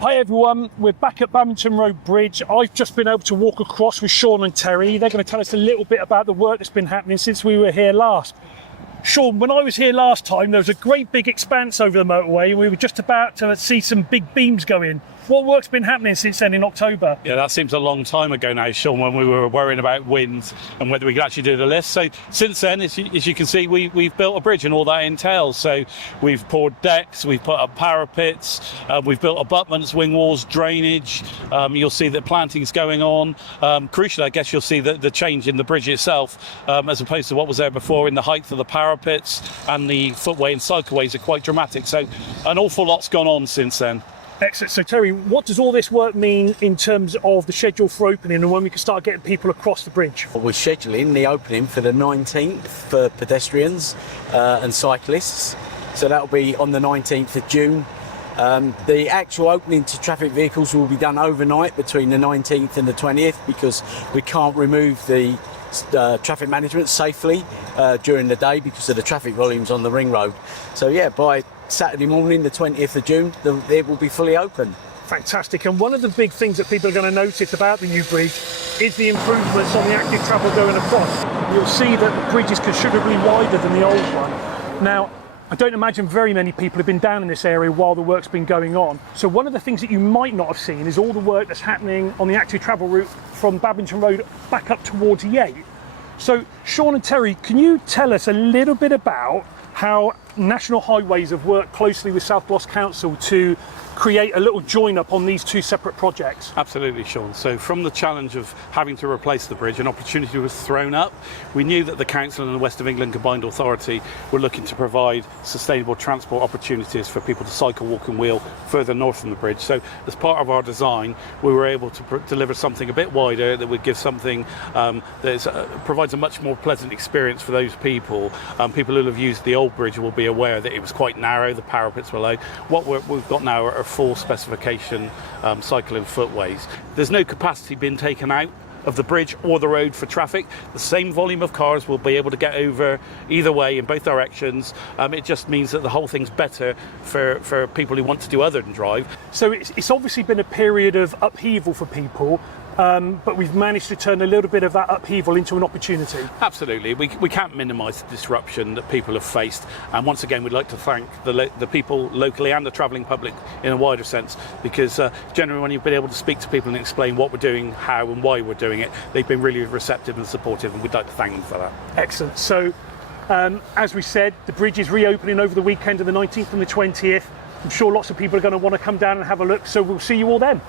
Hi everyone, we're back at Badminton Road Bridge. I've just been able to walk across with Sean and Terry. They're going to tell us a little bit about the work that's been happening since we were here last. Sean, when I was here last time, there was a great big expanse over the motorway and we were just about to see some big beams go in. What work's been happening since then in October? Yeah, that seems a long time ago now, Sean, when we were worrying about wind and whether we could actually do the lift. So since then, as you can see, we've built a bridge and all that entails. So we've poured decks, we've put up parapets, we've built abutments, wing walls, drainage. You'll see that planting's going on. Crucially, I guess you'll see the change in the bridge itself, as opposed to what was there before in the height of the parapets, and the footway and cycleways are quite dramatic. So an awful lot's gone on since then. Excellent. So Terry, what does all this work mean in terms of the schedule for opening and when we can start getting people across the bridge? We're scheduling the opening for the 19th for pedestrians and cyclists. So that'll be on the 19th of June. The actual opening to traffic vehicles will be done overnight between the 19th and the 20th because we can't remove the traffic management safely during the day because of the traffic volumes on the ring road. So yeah, by Saturday morning, the 20th of June, it will be fully open. Fantastic. And one of the big things that people are going to notice about the new bridge is the improvements on the active travel going across. You'll see that the bridge is considerably wider than the old one. Now, I don't imagine very many people have been down in this area while the work's been going on. So one of the things that you might not have seen is all the work that's happening on the active travel route from Badminton Road back up towards Yate. So Sean and Terry, can you tell us a little bit about how National Highways have worked closely with South Gloss Council to create a little join-up on these two separate projects? Absolutely, Sean. So from the challenge of having to replace the bridge, an opportunity was thrown up. We knew that the Council and the West of England Combined Authority were looking to provide sustainable transport opportunities for people to cycle, walk and wheel further north from the bridge. So as part of our design, we were able to deliver something a bit wider that would give something that provides a much more pleasant experience for those people. People who have used the old bridge will be aware that it was quite narrow, the parapets were low. What we've got now are full specification cycling footways. There's no capacity being taken out of the bridge or the road for traffic. The same volume of cars will be able to get over either way in both directions. It just means that the whole thing's better for people who want to do other than drive. So it's obviously been a period of upheaval for people, but we've managed to turn a little bit of that upheaval into an opportunity. Absolutely. We can't minimise the disruption that people have faced. And once again, we'd like to thank the people locally and the travelling public in a wider sense, because generally when you've been able to speak to people and explain what we're doing, how and why we're doing it, they've been really receptive and supportive, and we'd like to thank them for that. Excellent. So as we said, the bridge is reopening over the weekend of the 19th and the 20th. I'm sure lots of people are going to want to come down and have a look, so we'll see you all then.